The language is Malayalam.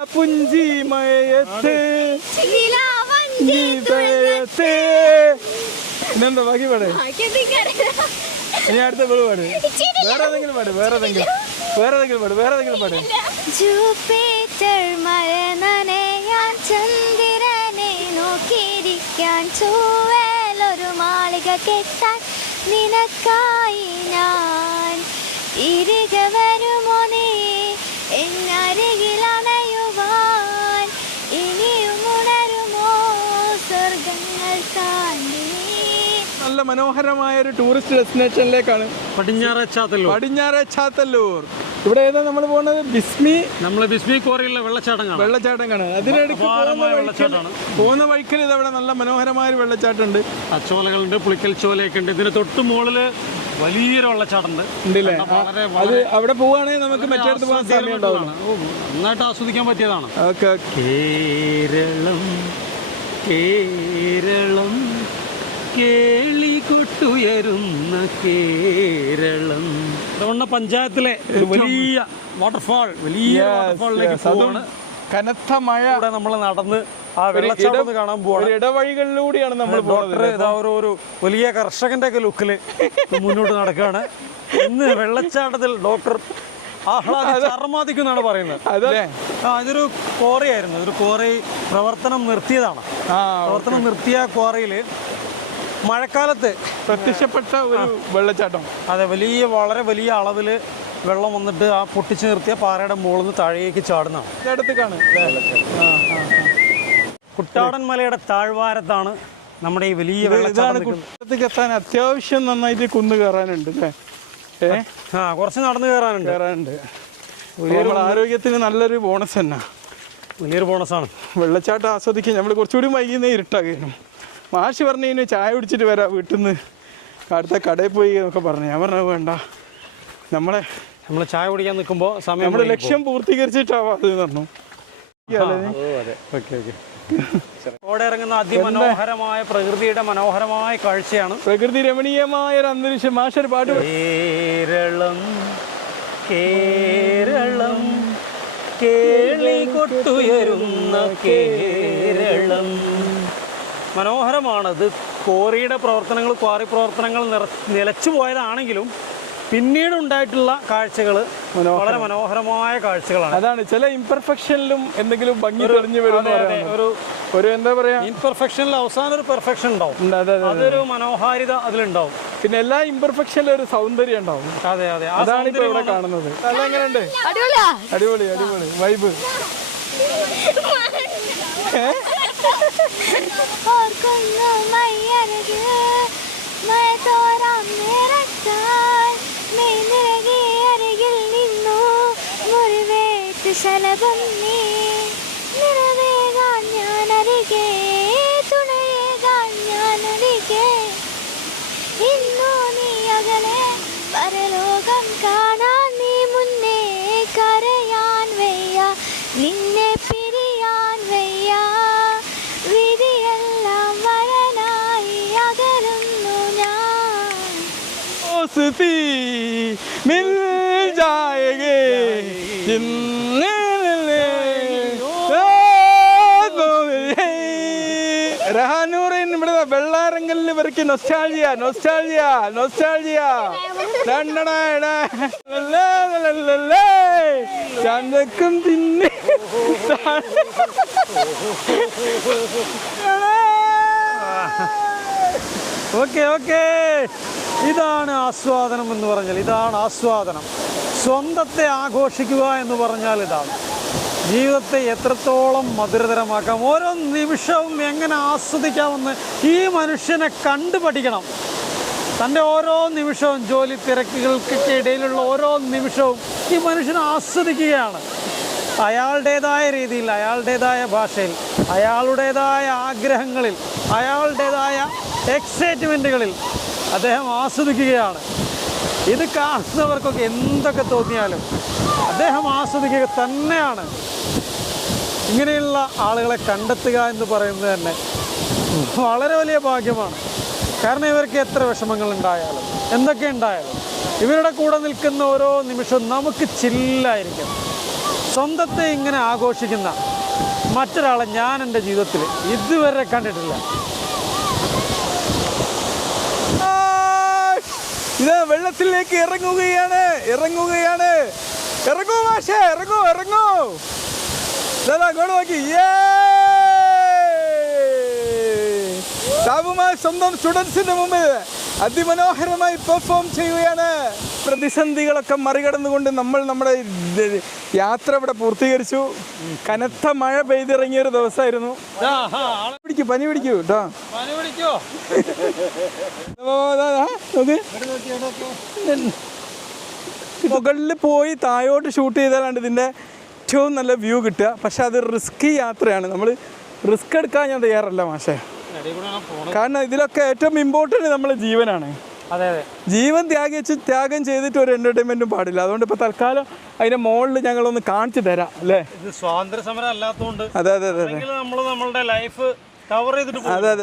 아픈지 마에테 니라 아픈지 마에테 നെന്താ ബാക്കി പാടേ ഇനി അടുത്ത പേള് വേറെ ഏതെങ്കിലും പാട് വേറെ ഏതെങ്കിലും വേറെ ഏതെങ്കിലും പാട് വേറെ ഏതെങ്കിലും പാട് ജൂപ്പിറ്റർ മഴനനെ ഞാൻ ചന്ദ്രനെ നോക്കിയിരിക്കാൻ ചൂവേലൊരു മാളിക കെട്ടാൻ നിനക്കാ നല്ല മനോഹരമായ ഒരു ടൂറിസ്റ്റ് ഡെസ്റ്റിനേഷനിലേക്കാണ് പടിഞ്ഞാറേ ചാത്തല്ലൂർ പടിഞ്ഞാറേ ചാത്തല്ലൂർ ഇവിടെ ഏതാ നമ്മൾ പോകുന്നത് ബിസ്മി നമ്മളെ ബിസ്മി കോറിയിലെ വെള്ളച്ചാട്ടങ്ങൾ വെള്ളച്ചാട്ടങ്ങാണ് അതിനിടയ്ക്ക് പോകുന്ന വഴിക്കൽ അവിടെ നല്ല മനോഹരമായ ഒരു വെള്ളച്ചാട്ടം ഉണ്ട് അച്ചോലകളുണ്ട് പുളിക്കൽ ചോലയൊക്കെ ഉണ്ട് ഇതിന് തൊട്ട് മുകളില് വലിയൊരു വെള്ളച്ചാട്ടുണ്ട് അവിടെ പോവുകയാണെങ്കിൽ നമുക്ക് മറ്റേ നന്നായിട്ട് ആസ്വദിക്കാൻ പറ്റിയതാണ് ഓക്കെ കേരളം കേരളം കേളികൊട്ടുയരുന്ന കേരളം തവണ പഞ്ചായത്തിലെ വലിയ വാട്ടർഫാൾ വലിയ വാട്ടർഫാളിലേക്ക് പോവാണ് കനത്ത മഴ ഇവിടെ നമ്മൾ നടന്ന് ആ വെള്ളച്ചാട്ടം കാണാൻ പോവാണ് ഇടവഴികളിലൂടെയാണ് നമ്മൾ ഒരു ഒരു വലിയ കർഷകന്റെ ഒക്കെ ലുക്കില് മുന്നോട്ട് നടക്കുകയാണ് ഇന്ന് വെള്ളച്ചാട്ടത്തിൽ ഡോക്ടർ ആഹ്ലാദിക്കുന്നാണ് പറയുന്നത് ഇതൊരു കോറിയായിരുന്നു ഒരു കോറി പ്രവർത്തനം നിർത്തിയതാണ് പ്രവർത്തനം നിർത്തിയ കോറിയില് മഴക്കാലത്ത് പ്രത്യക്ഷപ്പെട്ട ഒരു വെള്ളച്ചാട്ടം അതെ വലിയ വളരെ വലിയ അളവില് വെള്ളം വന്നിട്ട് ആ പൊട്ടിച്ചു നിർത്തിയ പാറയുടെ മുകളിൽ നിന്ന് താഴേക്ക് ചാടുന്നതാണ് കുട്ടാടൻ മലയുടെ താഴ്വാരത്താണ് നമ്മുടെ ഈ വലിയ വെള്ളത്തിലെത്താൻ അത്യാവശ്യം നന്നായിട്ട് കുന്നു കയറാനുണ്ട് അല്ലേ കുറച്ച് നടന്നു കയറാനുണ്ട് കയറാനുണ്ട് നമ്മുടെ ആരോഗ്യത്തിന് നല്ലൊരു ബോണസ് തന്നെ വലിയൊരു ബോണസാണ് വെള്ളച്ചാട്ടം ആസ്വദിക്കാൻ നമ്മൾ കുറച്ചുകൂടി വൈകുന്നേ ഇരുട്ടാകും മാഷി പറഞ്ഞു കഴിഞ്ഞാൽ ചായ കുടിച്ചിട്ട് വരാം വീട്ടിൽ നിന്ന് അടുത്ത കടയിൽ പോയി എന്നൊക്കെ പറഞ്ഞു ഞാൻ പറഞ്ഞു വേണ്ട നമ്മളെ നമ്മൾ ചായ കുടിക്കാൻ നിൽക്കുമ്പോൾ സമയം നമ്മുടെ ലക്ഷ്യം പൂർത്തീകരിച്ചിട്ടാവാം അത് പറഞ്ഞു അതിമനോഹരമായ പ്രകൃതിയുടെ മനോഹരമായ കാഴ്ചയാണ് പ്രകൃതി രമണീയമായ ഒരു അന്തരീക്ഷം മാഷര് പാട്ട് കേരളം കേരളം കേളി കൊട്ടുയരുന്ന കേരളം മനോഹരമാണത് കോറിയുടെ പ്രവർത്തനങ്ങൾ ക്വാറി പ്രവർത്തനങ്ങൾ നിലച്ചു പോയതാണെങ്കിലും പിന്നീടുണ്ടായിട്ടുള്ള കാഴ്ചകൾ വളരെ മനോഹരമായ കാഴ്ചകളാണ് അതാണ് ചില ഇൻപെർഫെക്ഷനിലും എന്തെങ്കിലും ഭംഗി തെളിഞ്ഞു വരുന്നത് ഒരു എന്താ പറയാ ഇൻപെർഫെക്ഷനിൽ അവസാനം ഒരു പെർഫെക്ഷൻ ഉണ്ടാവും അതൊരു മനോഹാരിത അതിലുണ്ടാവും പിന്നെ എല്ലാ ഇമ്പർഫെക്ഷനിലും ഒരു സൗന്ദര്യം ഉണ്ടാവും അതെ അതെ അതാണ് ഇപ്പൊ ഇവിടെ കാണുന്നത് അതെങ്ങനെയുണ്ട് അടിപൊളി അടിപൊളി വൈബ് ഏർ ಸಲವನ್ನೇ 스피 민자에게 വെള്ളാരങ്ങളിൽ ഇവർക്ക് നൊസ്റ്റാലിയ നൊസ്റ്റാലിയ നൊസ്റ്റാലിയ രണ്ടടേ ചന്തക്കും തിന്നി Ha ha ha okay okay ഇതാണ് ആസ്വാദനം എന്ന് പറഞ്ഞാൽ ഇതാണ് ആസ്വാദനം സ്വന്തത്തെ ആഘോഷിക്കുക എന്ന് പറഞ്ഞാൽ ഇതാണ് ജീവിതത്തെ എത്രത്തോളം മധുരതരമാക്കാം ഓരോ നിമിഷവും എങ്ങനെ ആസ്വദിക്കാമെന്ന് ഈ മനുഷ്യനെ കണ്ടു പഠിക്കണം തൻ്റെ ഓരോ നിമിഷവും ജോലി തിരക്കുകൾക്കൊക്കെ ഇടയിലുള്ള ഓരോ നിമിഷവും ഈ മനുഷ്യനെ ആസ്വദിക്കുകയാണ് അയാളുടേതായ രീതിയിൽ അയാളുടേതായ ഭാഷയിൽ അയാളുടേതായ ആഗ്രഹങ്ങളിൽ അയാളുടേതായ എക്സൈറ്റ്മെൻറ്റുകളിൽ അദ്ദേഹം ആസ്വദിക്കുകയാണ് ഇത് കാണുന്നവർക്കൊക്കെ എന്തൊക്കെ തോന്നിയാലും അദ്ദേഹം ആസ്വദിക്കുക തന്നെയാണ് ഇങ്ങനെയുള്ള ആളുകളെ കണ്ടെത്തുക എന്ന് പറയുന്നത് തന്നെ വളരെ വലിയ ഭാഗ്യമാണ് കാരണം ഇവർക്ക് എത്ര വിഷമങ്ങൾ ഉണ്ടായാലും എന്തൊക്കെ ഉണ്ടായാലും ഇവരുടെ കൂടെ നിൽക്കുന്ന ഓരോ നിമിഷവും നമുക്ക് ചില്ലായിരിക്കും സ്വന്തത്തെ ഇങ്ങനെ ആഘോഷിക്കുന്ന മറ്റൊരാളെ ഞാൻ എൻ്റെ ജീവിതത്തിൽ ഇതുവരെ കണ്ടിട്ടില്ല ഇതാ വെള്ളത്തിലേക്ക് ഇറങ്ങുകയാണ് ഇറങ്ങുകയാണ് ഇറങ്ങൂ മാഷേ ഇറങ്ങൂ ഇറങ്ങൂ അങ്ങോട്ട് നോക്കി സ്വന്തം സ്റ്റുഡൻസിന്റെ മുമ്പിൽ അതിമനോഹരമായി പെർഫോം ചെയ്യുകയാണ് പ്രതിസന്ധികളൊക്കെ മറികടന്നുകൊണ്ട് നമ്മൾ നമ്മുടെ യാത്ര ഇവിടെ പൂർത്തീകരിച്ചു കനത്ത മഴ പെയ്തിറങ്ങിയ ഒരു ദിവസമായിരുന്നു പിടിക്കൂ പനി പിടിക്കൂ കേട്ടോ മുകളിൽ പോയി തായോട്ട് ഷൂട്ട് ചെയ്താലാണ്ട് ഇതിൻ്റെ ഏറ്റവും നല്ല വ്യൂ കിട്ടുക പക്ഷെ അത് റിസ്കി യാത്രയാണ് നമ്മൾ റിസ്ക് എടുക്കാൻ ഞാൻ തയ്യാറല്ല മാഷേ കാരണം ഇതിലൊക്കെ ഏറ്റവും ഇമ്പോർട്ടന്റ് നമ്മളെ ജീവനാണ് ജീവൻ ത്യാഗിച്ച് ത്യാഗം ചെയ്തിട്ട് ഒരു എൻ്റർടൈൻമെൻറ്റും പാടില്ല അതുകൊണ്ട് ഇപ്പോൾ തൽക്കാലം അതിൻ്റെ ഞങ്ങൾ ഒന്ന് കാണിച്ചു തരാം അല്ലേ സ്വാതന്ത്ര്യ സമരം അല്ലാത്തതുകൊണ്ട് അതെ അതെ അതെ നമ്മൾ നമ്മളുടെ ലൈഫ് കവർ ചെയ്തിട്ട് അതെ അതെ